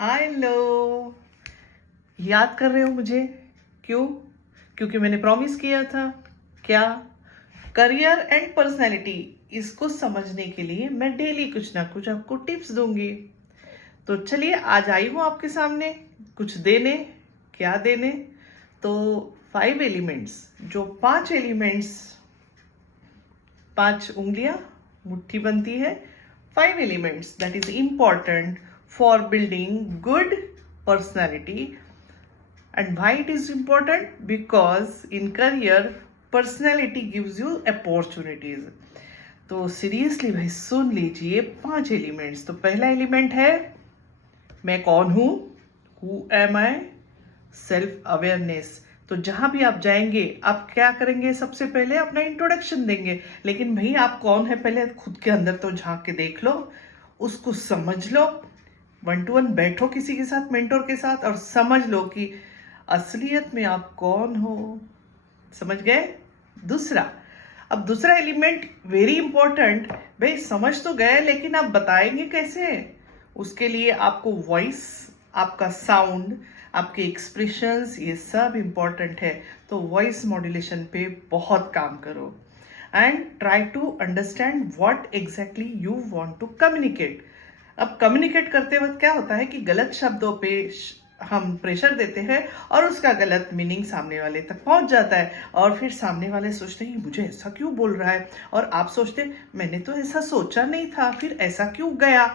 हाय लो। याद कर रहे हो मुझे? क्यों? क्योंकि मैंने प्रॉमिस किया था। क्या? करियर एंड पर्सनैलिटी, इसको समझने के लिए मैं डेली कुछ ना कुछ आपको टिप्स दूंगी। तो चलिए आज आई हूँ आपके सामने कुछ देने। क्या देने? तो 5 एलिमेंट्स, जो 5 एलिमेंट्स, 5 उंगलियां मुट्ठी बनती है। 5 elements that is important for building good personality. And why it is important? Because in career personality gives you opportunities. तो सीरियसली भाई सुन लीजिए 5 एलिमेंट्स। तो पहला एलिमेंट है मैं कौन हूं, who am I, self awareness. तो जहां भी आप जाएंगे आप क्या करेंगे? सबसे पहले अपना इंट्रोडक्शन देंगे। लेकिन भाई आप कौन है पहले खुद के अंदर तो झांक के देख लो, उसको समझ लो। 1 to 1 बैठो किसी के साथ, मेंटोर के साथ, और समझ लो कि असलियत में आप कौन हो। समझ गए? दूसरा, अब दूसरा एलिमेंट वेरी इंपॉर्टेंट। भाई समझ तो गए लेकिन आप बताएंगे कैसे? उसके लिए आपको वॉइस, आपका साउंड, आपके एक्सप्रेशंस, ये सब इंपॉर्टेंट है। तो वॉइस मॉड्यूलेशन पे बहुत काम करो and try to understand what exactly you want to communicate. अब कम्युनिकेट करते वक्त क्या होता है कि गलत शब्दों पे हम प्रेशर देते हैं और उसका गलत मीनिंग सामने वाले तक पहुंच जाता है, और फिर सामने वाले सोचते हैं मुझे ऐसा क्यों बोल रहा है, और आप सोचते हैं मैंने तो ऐसा सोचा नहीं था, फिर ऐसा क्यों गया।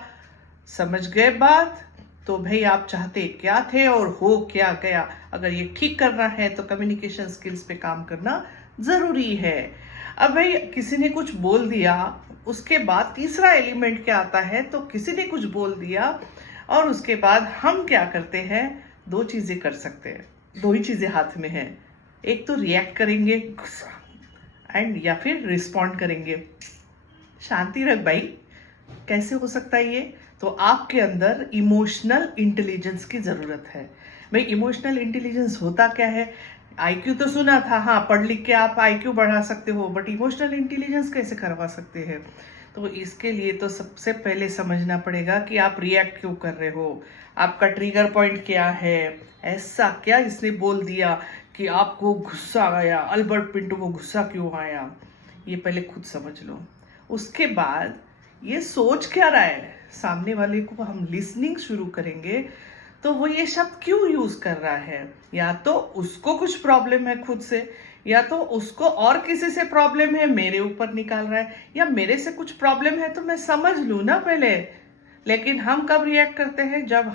समझ गए बात? तो भाई आप चाहते क्या थे और हो क्या गया। अगर ये ठीक करना है तो कम्युनिकेशन स्किल्स पे काम करना जरूरी है। अब भाई किसी ने कुछ बोल दिया, उसके बाद तीसरा एलिमेंट क्या आता है? तो किसी ने कुछ बोल दिया और उसके बाद हम क्या करते हैं? 2 चीजें कर सकते हैं, 2 ही चीजें हाथ में हैं। एक तो रिएक्ट करेंगे एंड या फिर रिस्पॉन्ड करेंगे। शांति रख भाई। कैसे हो सकता है ये? तो आपके अंदर इमोशनल इंटेलिजेंस की जरूरत है। भाई इमोशनल इंटेलिजेंस होता क्या है? आईक्यू तो सुना था, हाँ पढ़ लिख के आप आईक्यू बढ़ा सकते हो, बट इमोशनल इंटेलिजेंस कैसे करवा सकते हैं? तो इसके लिए तो सबसे पहले समझना पड़ेगा कि आप रिएक्ट क्यों कर रहे हो, आपका ट्रिगर पॉइंट क्या है। ऐसा क्या इसने बोल दिया कि आपको गुस्सा आया, अल्बर्ट पिंटो को गुस्सा क्यों आया? ये पहले खुद समझ लो। उसके बाद ये सोच क्या रहा है, सामने वाले को हम लिसनिंग शुरू करेंगे तो वो ये शब्द क्यों यूज कर रहा है। या तो उसको कुछ प्रॉब्लम है खुद से, या तो उसको और किसी से प्रॉब्लम है मेरे ऊपर निकाल रहा है, या मेरे से कुछ प्रॉब्लम है तो मैं समझ लूं ना पहले। लेकिन हम कब रिएक्ट करते हैं? जब